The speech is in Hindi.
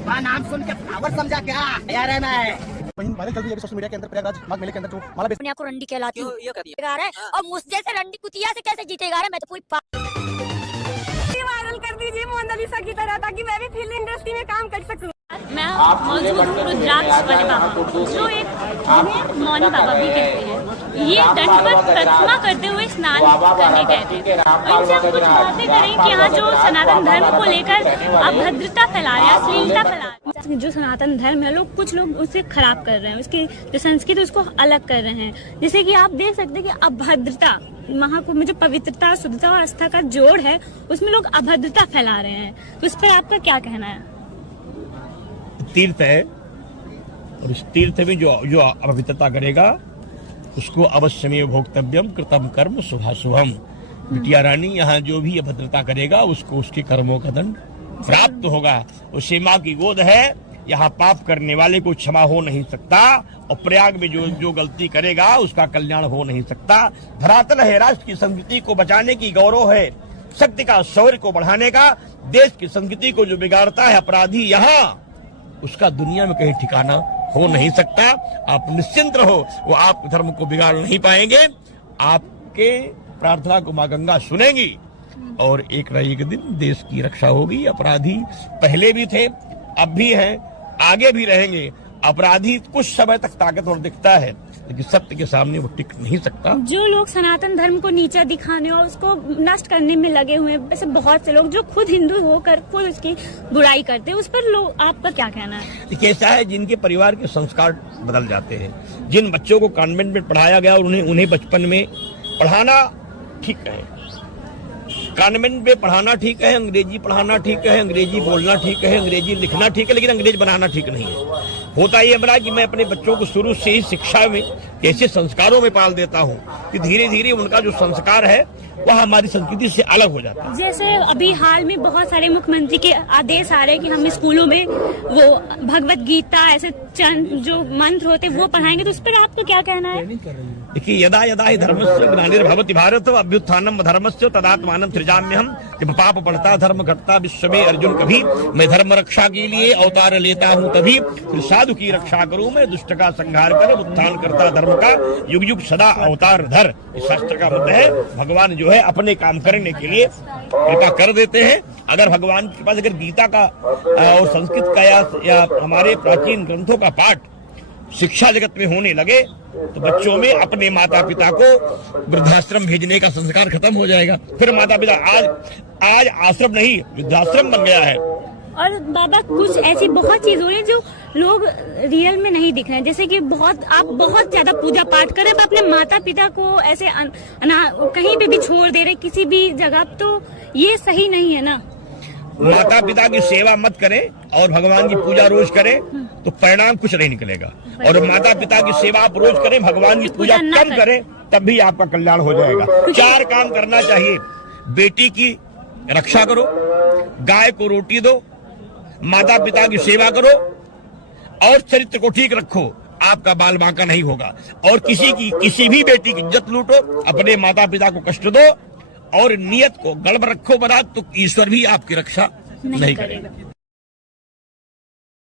उसका नाम सुन के फ्लावर समझा क्या यार है मैं। वहीं वायरल चल रही है सोशल मीडिया के अंदर प्रयागराज माघ मेले के अंदर जो माला अपने आप को रंडी कहलाती हूँ और मुझसे से रंडी कुतिया से कैसे जीतेगा रे। मैं तो पूरी वायरल कर दीजिए मोनालिसा की तरह, ताकि मैं भी फिल्म इंडस्ट्री में काम कर सकूं। मैं मौजूद हूँ रुद्राक्ष वाले बाबा, जो एक जिन्हें मौनी बाबा भी कहते हैं। ये दंडवत परिक्रमा करते हुए स्नान करने गए थे और इनसे हम कुछ बातें करें कि यहाँ जो सनातन धर्म को लेकर अभद्रता फैला रहे हैं, अश्लीलता फैला रहे हैं। जो सनातन धर्म है, कुछ लोग उसे खराब कर रहे हैं, उसकी जो संस्कृति उसको अलग कर रहे हैं। जैसे कि आप देख सकते हैं कि अभद्रता, महाकुंभ में जो पवित्रता, शुद्धता और आस्था का जोड़ है, उसमें लोग अभद्रता फैला रहे हैं। तो इस पर आपका क्या कहना है? तीर्थ है और इस तीर्थ में जो अपवित्रता करेगा उसको अवश्य में भोक्तव्यम कृतम कर्म शुभाशुभम। बिटिया रानी, यहाँ जो भी अभद्रता करेगा उसको उसके कर्मों का दंड प्राप्त होगा। उसे माँ की गोद है, यहाँ पाप करने वाले को क्षमा हो नहीं सकता और प्रयाग में जो गलती करेगा उसका कल्याण हो नहीं सकता। धरातल है राष्ट्र की संस्कृति को बचाने की, गौरव है शक्ति का, शौर्य को बढ़ाने का। देश की संस्कृति को जो बिगाड़ता है अपराधी, यहाँ उसका दुनिया में कहीं ठिकाना हो नहीं सकता। आप निश्चिंत रहो, वो आप धर्म को बिगाड़ नहीं पाएंगे। आपके प्रार्थना को माँ गंगा सुनेंगी और एक न एक दिन देश की रक्षा होगी। अपराधी पहले भी थे, अब भी हैं, आगे भी रहेंगे। अपराधी कुछ समय तक ताकतवर दिखता है, लेकिन सत्य के सामने वो टिक नहीं सकता। जो लोग सनातन धर्म को नीचा दिखाने और उसको नष्ट करने में लगे हुए हैं, वैसे बहुत से लोग जो खुद हिंदू होकर खुद उसकी बुराई करते हैं, उस पर लोग, आपका क्या कहना है? कैसा है, जिनके परिवार के संस्कार बदल जाते हैं, जिन बच्चों को कॉन्वेंट में पढ़ाया गया और उन्हें बचपन में पढ़ाना ठीक है, कॉन्वेंट में पढ़ाना ठीक है, अंग्रेजी पढ़ाना ठीक है, अंग्रेजी बोलना ठीक है, अंग्रेजी लिखना ठीक है, लेकिन अंग्रेज बनाना ठीक नहीं है। होता ये बना कि मैं अपने बच्चों को शुरू से ही शिक्षा में ऐसे संस्कारों में पाल देता हूँ कि धीरे धीरे उनका जो संस्कार है वह हमारी संस्कृति से अलग हो जाता है। जैसे अभी हाल में बहुत सारे मुख्यमंत्री के आदेश आ रहे हैं कि हम स्कूलों में वो भगवत गीता, ऐसे चंद जो मंत्र होते हैं वो पढ़ाएंगे, तो उस पर आपको क्या कहना है? देखिए, यदा यदा ही धर्मस्य ग्लानिर्भवति भारत अभ्युत्थानम धर्मस्य तदात्मानं सृजाम्यहम्। जब पाप बढ़ता, धर्म घटता विश्व में अर्जुन कभी, मैं धर्म रक्षा के लिए अवतार लेता हूँ तभी, फिर साधु की रक्षा करूँ मैं, दुष्ट का संहार कर उत्थान करता धर्म का, युग युग सदा अवतार धर। इस शास्त्र का मुद्दा है। भगवान जो है अपने काम करने के लिए कृपा कर देते हैं। अगर भगवान के पास अगर गीता का और संस्कृत का या हमारे प्राचीन ग्रंथों का पाठ शिक्षा जगत में होने लगे तो बच्चों में अपने माता पिता को वृद्धाश्रम भेजने का संस्कार खत्म हो जाएगा। फिर माता पिता आज आश्रम नहीं वृद्धाश्रम बन गया है। और बाबा, कुछ ऐसी बहुत चीज हो रही है जो लोग रियल में नहीं दिख रहे हैं। जैसे कि आप बहुत ज्यादा पूजा पाठ कर रहे हैं, अपने माता पिता को ऐसे कहीं पे भी छोड़ दे रहे किसी भी जगह, तो ये सही नहीं है ना। माता पिता की सेवा मत करें और भगवान की पूजा रोज करें तो परिणाम कुछ नहीं निकलेगा। और माता पिता की सेवा आप रोज करें, भगवान की पूजा कम करें, तब भी आपका कल्याण हो जाएगा। 4 काम करना चाहिए। बेटी की रक्षा करो, गाय को रोटी दो, माता पिता की सेवा करो और चरित्र को ठीक रखो, आपका बाल बांका नहीं होगा। और किसी भी बेटी की इज्जत लूटो, अपने माता पिता को कष्ट दो और नियत को गड़बड़ रखो बना, तो ईश्वर भी आपकी रक्षा नहीं करेगा।